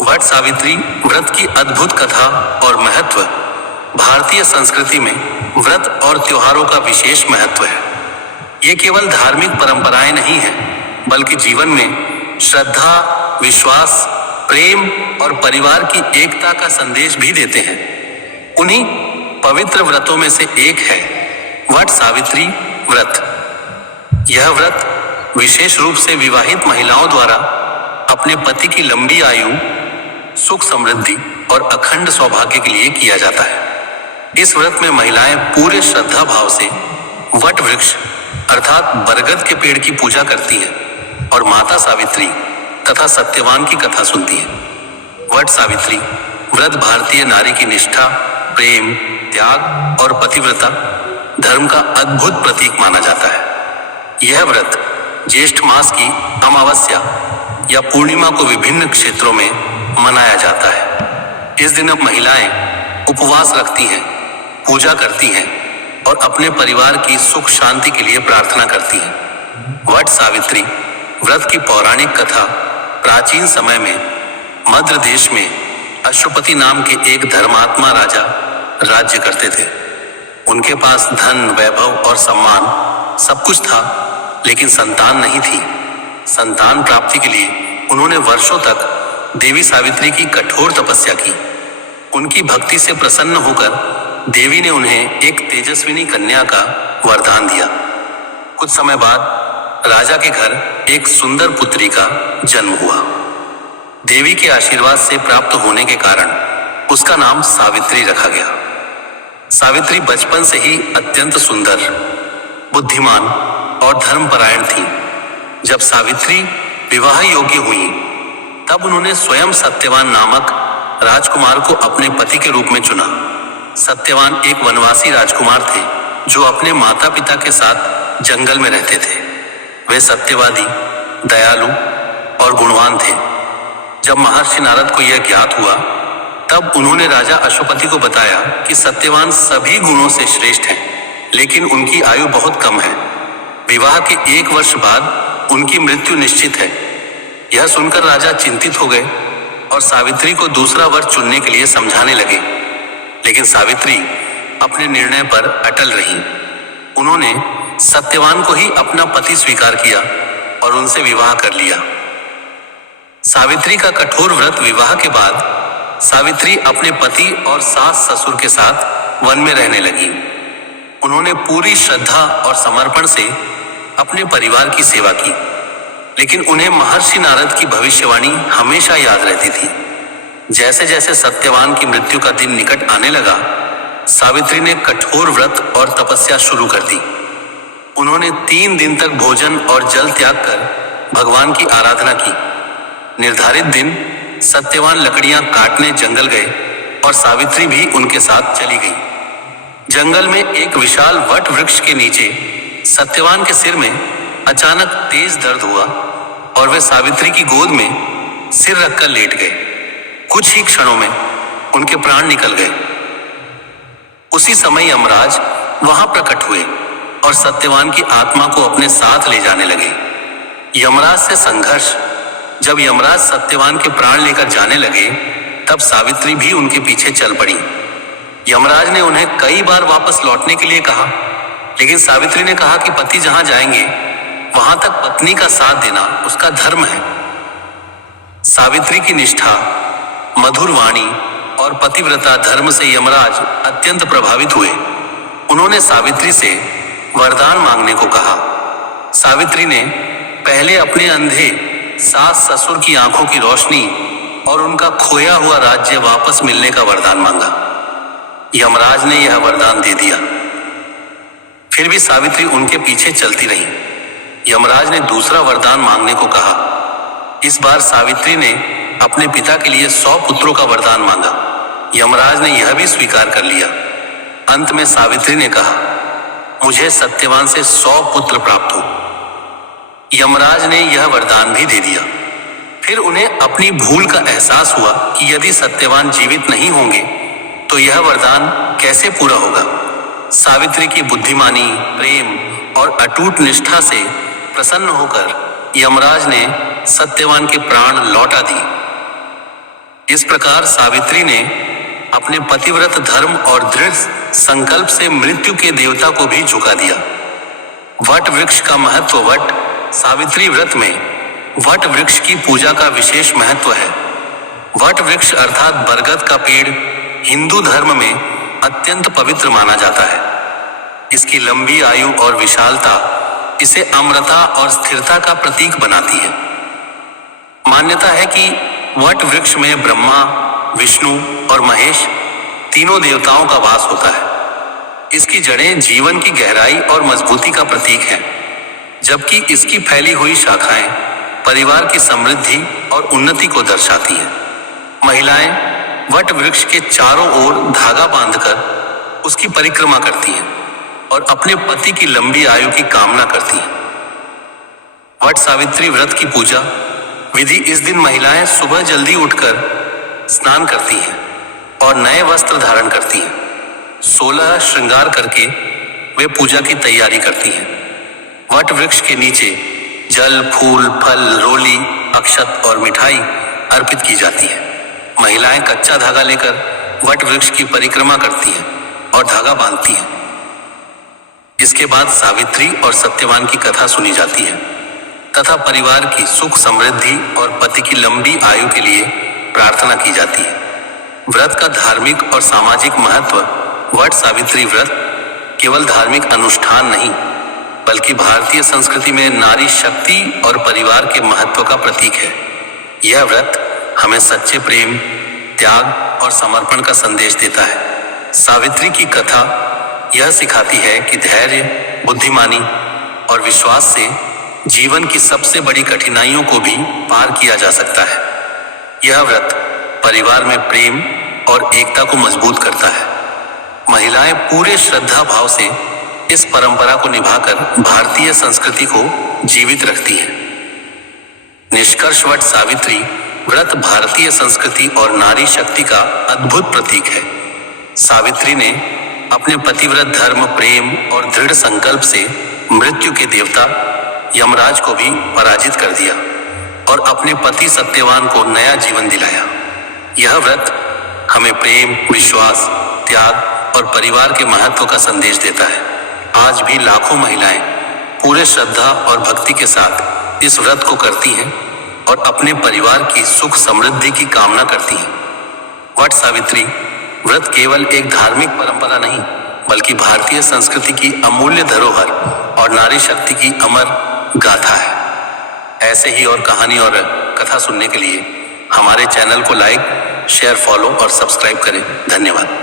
वट सावित्री व्रत की अद्भुत कथा और महत्व। भारतीय संस्कृति में व्रत और त्योहारों का विशेष महत्व है। ये केवल धार्मिक परंपराएं नहीं हैं, बल्कि जीवन में श्रद्धा, विश्वास, प्रेम और परिवार की एकता का संदेश भी देते हैं। उन्हीं पवित्र व्रतों में से एक है वट सावित्री व्रत। यह व्रत विशेष रूप से विवाहित महिलाओं द्वारा अपने पति की लंबी आयु, सुख समृद्धि और अखंड सौभाग्य के लिए किया जाता है। इस व्रत में महिलाएं पूरे श्रद्धा भाव से वट वृक्ष अर्थात बरगद के पेड़ की पूजा करती हैं और माता सावित्री तथा सत्यवान की कथा सुनती हैं। वट सावित्री व्रत भारतीय नारी की निष्ठा, प्रेम, त्याग और पतिव्रता धर्म का अद्भुत प्रतीक माना जाता है। यह व्रत ज्येष्ठ मास की अमावस्या या पूर्णिमा को विभिन्न क्षेत्रों में मनाया जाता है। इस दिन अब महिलाएं उपवास रखती हैं, पूजा करती हैं और अपने परिवार की सुख शांति के लिए प्रार्थना करती हैं। वट सावित्री व्रत की पौराणिक कथा प्राचीन समय में मध्य देश में अश्वपति नाम के एक धर्मात्मा राजा राज्य करते थे। उनके पास धन, वैभव और सम्मान सब कुछ था, लेकिन संतान नहीं थी। संतान प्राप्ति के लिए उन्होंने वर्षों तक देवी सावित्री की कठोर तपस्या की। उनकी भक्ति से प्रसन्न होकर देवी ने उन्हें एक तेजस्विनी कन्या का वरदान दिया। कुछ समय बाद राजा के घर एक सुंदर पुत्री का जन्म हुआ। देवी के आशीर्वाद से प्राप्त होने के कारण उसका नाम सावित्री रखा गया। सावित्री बचपन से ही अत्यंत सुंदर, बुद्धिमान और धर्मपरायण थी। जब सावित्री विवाह योग्य हुई, तब उन्होंने स्वयं सत्यवान नामक राजकुमार को अपने पति के रूप में चुना। सत्यवान एक वनवासी राजकुमार थे जो अपने माता पिता के साथ जंगल में रहते थे। वे सत्यवादी, दयालु और गुणवान थे। जब महर्षि नारद को यह ज्ञात हुआ, तब उन्होंने राजा अश्वपति को बताया कि सत्यवान सभी गुणों से श्रेष्ठ हैं, लेकिन उनकी आयु बहुत कम है। विवाह के 1 वर्ष बाद उनकी मृत्यु निश्चित है। यह सुनकर राजा चिंतित हो गए और सावित्री को दूसरा वर चुनने के लिए समझाने लगे, लेकिन सावित्री अपने निर्णय पर अटल रहीं। उन्होंने सत्यवान को ही अपना पति स्वीकार किया और उनसे विवाह कर लिया। सावित्री का कठोर व्रत विवाह के बाद सावित्री अपने पति और सास ससुर के साथ वन में रहने लगी। उन्होंने पूरी श्रद्धा और समर्पण से अपने परिवार की सेवा की, लेकिन उन्हें महर्षि नारद की भविष्यवाणी हमेशा याद रहती थी। जैसे जैसे सत्यवान की मृत्यु का दिन निकट आने लगा, सावित्री ने कठोर व्रत और तपस्या शुरू कर दी। उन्होंने 3 दिन तक भोजन और जल त्याग कर भगवान की आराधना की। निर्धारित दिन सत्यवान लकड़ियां काटने जंगल गए और सावित्री भी उनके साथ चली गई। जंगल में एक विशाल वट वृक्ष के नीचे सत्यवान के सिर में अचानक तेज दर्द हुआ और वे सावित्री की गोद में सिर रखकर लेट गए। कुछ ही क्षणों में उनके प्राण निकल गए। उसी समय यमराज वहां प्रकट हुए और सत्यवान की आत्मा को अपने साथ ले जाने लगे। यमराज से संघर्ष। जब यमराज सत्यवान के प्राण लेकर जाने लगे, तब सावित्री भी उनके पीछे चल पड़ी। यमराज ने उन्हें कई बार वापस लौटने के लिए कहा, लेकिन सावित्री ने कहा कि पति जहां जाएंगे वहां तक पत्नी का साथ देना उसका धर्म है। सावित्री की निष्ठा, मधुर वाणी और पतिव्रता धर्म से यमराज अत्यंत प्रभावित हुए। उन्होंने सावित्री से वरदान मांगने को कहा। सावित्री ने पहले अपने अंधे सास ससुर की आंखों की रोशनी और उनका खोया हुआ राज्य वापस मिलने का वरदान मांगा। यमराज ने यह वरदान दे दिया। फिर भी सावित्री उनके पीछे चलती रही। यमराज ने दूसरा वरदान मांगने को कहा। इस बार सावित्री ने अपने पिता के लिए 100 पुत्रों का वरदान मांगा। यमराज ने यह भी स्वीकार कर लिया। अंत में सावित्री ने कहा, मुझे सत्यवान से 100 पुत्र प्राप्त हो। यमराज ने यह वरदान भी दे दिया। फिर उन्हें अपनी भूल का एहसास हुआ कि यदि सत्यवान जीवित नहीं होंगे तो यह वरदान कैसे पूरा होगा। सावित्री की बुद्धिमानी, प्रेम और अटूट निष्ठा से प्रसन्न होकर यमराज ने सत्यवान के प्राण लौटा दिए। इस प्रकार सावित्री ने अपने पतिव्रत धर्म और दृढ़ संकल्प से मृत्यु के देवता को भी झुका दिया। वट वृक्ष का महत्व। वट सावित्री व्रत में वट वृक्ष की पूजा का विशेष महत्व है। वट वृक्ष अर्थात बरगद का पेड़ हिंदू धर्म में अत्यंत पवित्र माना जाता है। इसकी लंबी आयु और विशालता इसे अमरता और स्थिरता का प्रतीक बनाती है। मान्यता है कि वट वृक्ष में ब्रह्मा, विष्णु और महेश तीनों देवताओं का वास होता है। इसकी जड़ें जीवन की गहराई और मजबूती का प्रतीक हैं, जबकि इसकी फैली हुई शाखाएं परिवार की समृद्धि और उन्नति को दर्शाती हैं। महिलाएं वट वृक्ष के चारों ओर धागा बांधकर उसकी परिक्रमा करती हैं और अपने पति की लंबी आयु की कामना करती हैं। वट सावित्री व्रत की पूजा विधि। इस दिन महिलाएं सुबह जल्दी उठकर स्नान करती हैं और नए वस्त्र धारण करती हैं। 16 श्रृंगार करके वे पूजा की तैयारी करती हैं। वट वृक्ष के नीचे जल, फूल, फल, रोली, अक्षत और मिठाई अर्पित की जाती है। महिलाएं कच्चा धागा लेकर वट वृक्ष की परिक्रमा करती हैं और धागा बांधती हैं। इसके बाद सावित्री और सत्यवान की कथा सुनी जाती है तथा परिवार की सुख समृद्धि और पति की लंबी आयु के लिए प्रार्थना की जाती है। व्रत का धार्मिक और सामाजिक महत्व। वट सावित्री व्रत केवल धार्मिक अनुष्ठान नहीं, बल्कि भारतीय संस्कृति में नारी शक्ति और परिवार के महत्व का प्रतीक है। यह व्रत हमें सच्चे प्रेम, त्याग और समर्पण का संदेश देता है। सावित्री की कथा यह सिखाती है कि धैर्य, बुद्धिमानी और विश्वास से जीवन की सबसे बड़ी कठिनाइयों को भी पार किया जा सकता है। यह व्रत परिवार में प्रेम और एकता को मजबूत करता है। महिलाएं पूरे श्रद्धा भाव से इस परंपरा को निभाकर भारतीय संस्कृति को जीवित रखती हैं। निष्कर्ष, वट सावित्री व्रत भारतीय संस्कृति और नारी शक्ति का अद्भुत प्रतीक है। सावित्री ने अपने पतिव्रत धर्म, प्रेम और दृढ़ संकल्प से मृत्यु के देवता यमराज को भी पराजित कर दिया और अपने पति सत्यवान को नया जीवन दिलाया। यह व्रत हमें प्रेम, विश्वास, त्याग और परिवार के महत्व का संदेश देता है। आज भी लाखों महिलाएं पूरे श्रद्धा और भक्ति के साथ इस व्रत को करती हैं और अपने परिवार की सुख समृद्धि की कामना करती हैं। वट सावित्री व्रत केवल एक धार्मिक परंपरा नहीं, बल्कि भारतीय संस्कृति की अमूल्य धरोहर और नारी शक्ति की अमर गाथा है। ऐसे ही और कहानी और कथा सुनने के लिए हमारे चैनल को लाइक, शेयर, फॉलो और सब्सक्राइब करें। धन्यवाद।